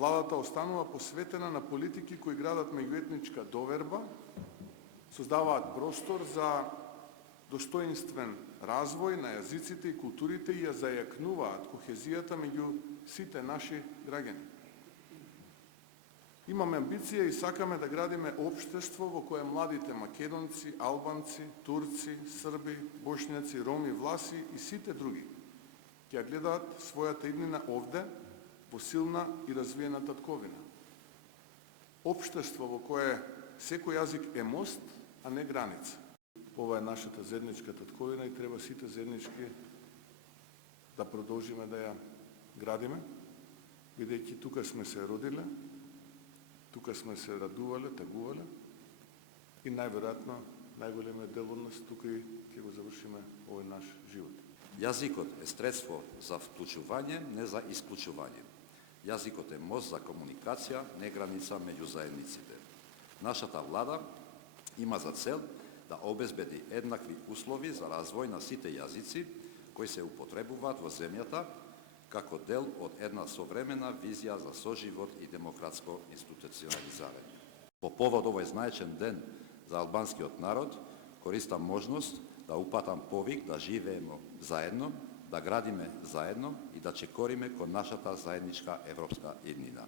владата останува посветена на политики кои градат меѓуетничка доверба, создаваат простор за достоинствен развој на јазиците и културите и ја зајакнуваат кохезијата меѓу сите наши граѓани. Имаме амбиција и сакаме да градиме општество во кое младите македонци, албанци, турци, срби, бошњаци, роми, власи и сите други ќе гледаат својата иднина овде, во силна и развиена татковина. Општество во кое секој јазик е мост, а не граница. Ова е нашата заедничка татковина и треба сите заеднички да продолжиме да ја градиме, бидејќи тука сме се родиле, тука сме се радувале, тагувале и најверојатно најголемиот дел од нас тука и ќе го завршиме овој наш живот. Јазикот е средство за вклучување, не за исклучување. Јазикот е мост за комуникација, не граница меѓу заедниците. Нашата влада има за цел да обезбеди еднакви услови за развој на сите јазици кои се употребуваат во земјата како дел од една современа визија за соживот и демократско институционализирање. По повод овој знаечен ден за албанскиот народ, користам можност да упатам повик да живееме заедно, да градиме заедно и да чекориме кон нашата заедничка европска иднина.